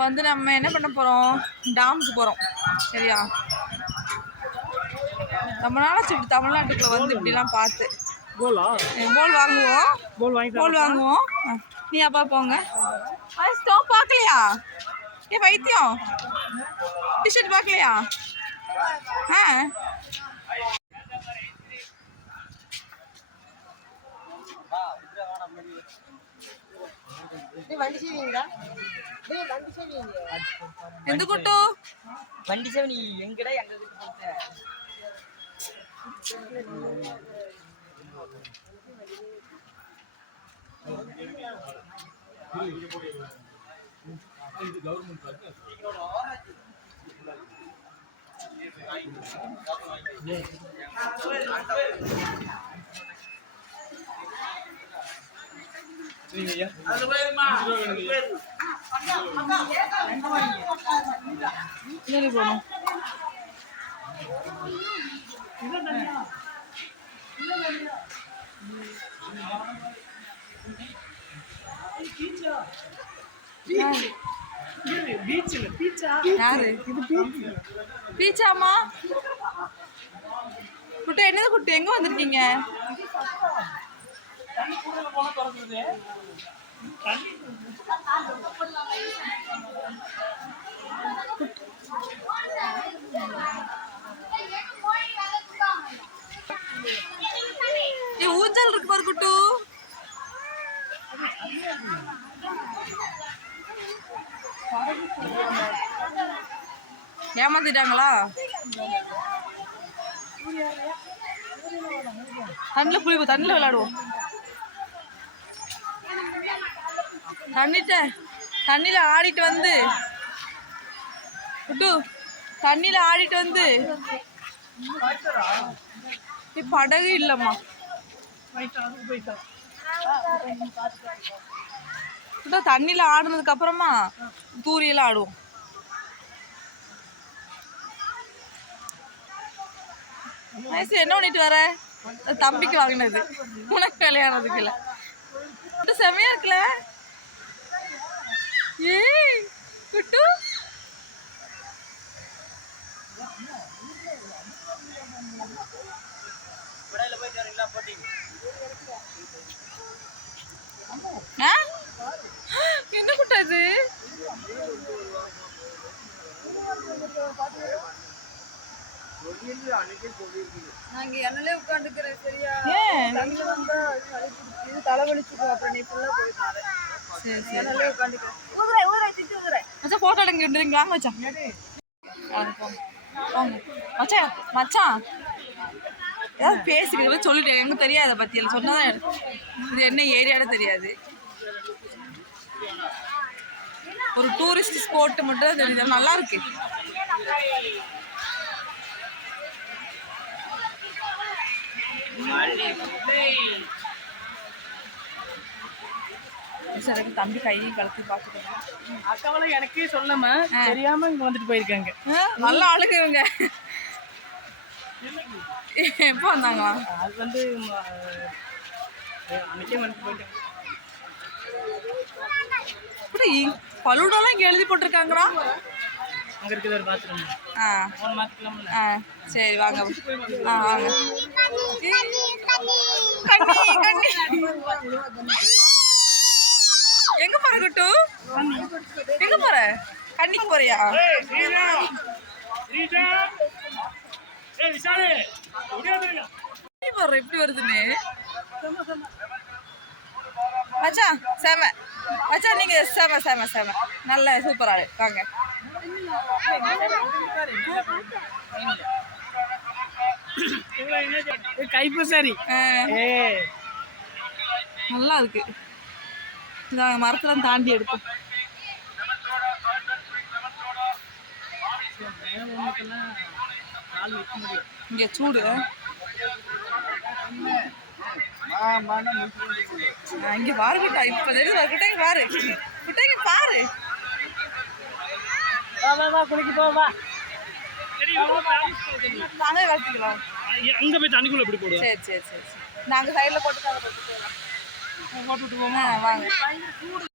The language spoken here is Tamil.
வந்து நம்ம என்ன பண்ண போகிறோம், டாமுக்கு போகிறோம். சரியா? ரொம்ப நாளாச்சு இப்படி தமிழ்நாட்டுக்குள்ள வந்து இப்படிலாம் பார்த்து. போல் வாங்குவோம், போல் வாங்குவோம். நீ அப்பா போங்க. ஸ்டாப் பார்க்கலையா? ஏ வைத்தியம், டிஷர்ட் பார்க்கலையா? ஆ எந்த கூட்டு வண்டி சேவனி எங்கடா எங்க போட்ட போகணும். பீச்சாமா குட்டு? என்னது குட்டு, எங்க வந்திருக்கீங்க? ஊஞ்சல் இருக்கு பாரு குட்டு. ஏமாத்திட்டாங்களா? தண்ணில குளிப்போம், தண்ணில விளையாடுவோம். தண்ணில ஆடிட்டு வந்து குட்டு, தண்ணில ஆடிட்டு வந்து படகு இல்லம்மா. தண்ணில ஆடுனதுக்கு அப்புறமா தூரியெல்லாம் ஆடுவோம். என்ன பண்ணிட்டு வர? தம்பிக்கு வாங்கினது, உனக்கு விளையாடுறதுக்கு இல்ல. செமையா இருக்குல்ல? ஏய் குட்டு, என்ன குட்டாது? நாங்க என்னலே உட்கார்ந்துக்கிறேன். சரியா? தண்ணி வந்தா தலைவலிச்சுக்கும். அப்புறம் நீ ஃபுல்லா போயிட்டாரு. சரி சரி, என்னலே உட்கார்ந்துக்கிறேன். ஊதுறேன் ஊதுறேன் திட்டு ஊதுறேன். மச்சான் போட்டோ எடுங்க, எடுங்க வாங்க மச்சான். போங்க மச்சான். மச்சான் ஏதாவது பேசிக்கிறத சொல்லிட்டேன், எனக்கு தெரியாது அதை பத்தி. சொன்னதான் இது என்ன ஏரியான்னு தெரியாது. ஒரு டூரிஸ்ட் ஸ்பாட் மட்டும் தான் தெரியுது. நல்லா இருக்கு. தம்பி கையை கலத்தி பார்த்துக்கோங்க. அக்காவளை எனக்கே சொல்லாம தெரியாம இங்க வந்துட்டு போயிருக்காங்க. நல்லா ஆளுங்க இவங்க. எப்போ வந்தாங்களா? அது வந்து அன்னைக்கே வந்துட்டு போயிட்டாங்க. இப்படி பலூடெல்லாம் இங்கே எழுதி போட்டிருக்காங்களா? அங்கே இருக்குது ஒரு பாத்ரூம். சரி வாங்க. வாங்க. எங்க போற குட்டு? எங்க போற? கண்ணிக்கு போறியா? எப்படி வருதுன்னு மச்சான். செம மச்சான், நீங்க செம செம செம நல்ல சூப்பர் ஆளு. வாங்க. கைப்பூசாரி நல்லா இருக்கு. இந்த மரத்துல தாண்டி எடுக்கும். இங்க சூடு. இங்க பாரு கிட்டா, இப்ப கிட்ட பாரு கிட்ட பாரு. குளிக்க போவா. நாங்களே கலத்திக்கலாம். அங்க போய் தண்ணிக்குள்ள எப்படி போடுவோம்? சரி சரி சரி, நாங்க சைடுல போட்டு போட்டு விட்டுருவோம். வாங்க.